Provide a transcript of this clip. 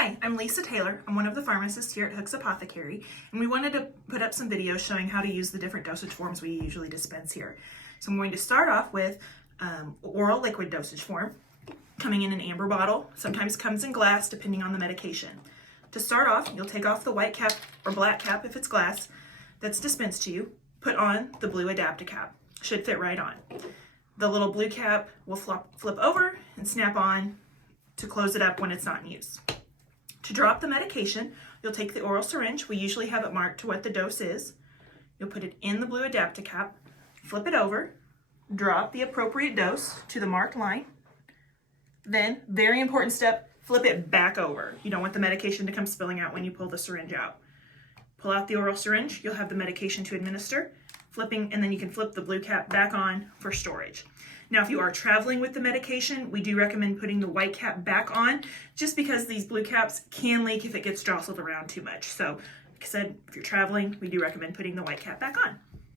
Hi, I'm Lisa Taylor. I'm one of the pharmacists here at Hook's Apothecary, and we wanted to put up some videos showing how to use the different dosage forms we usually dispense here. So I'm going to start off with oral liquid dosage form, coming in an amber bottle, sometimes comes in glass depending on the medication. To start off, you'll take off the white cap or black cap if it's glass that's dispensed to you, put on the blue Adaptacap. Should fit right on. The little blue cap will flip over and snap on to close it up when it's not in use. To drop the medication, you'll take the oral syringe. We usually have it marked to what the dose is. You'll put it in the blue Adaptacap, flip it over, drop the appropriate dose to the marked line. Then, very important step, flip it back over. You don't want the medication to come spilling out when you pull the syringe out. Pull out the oral syringe, you'll have the medication to administer, flipping, and then you can flip the blue cap back on for storage. Now, if you are traveling with the medication, we do recommend putting the white cap back on, just because these blue caps can leak if it gets jostled around too much. So, like I said, if you're traveling, we do recommend putting the white cap back on.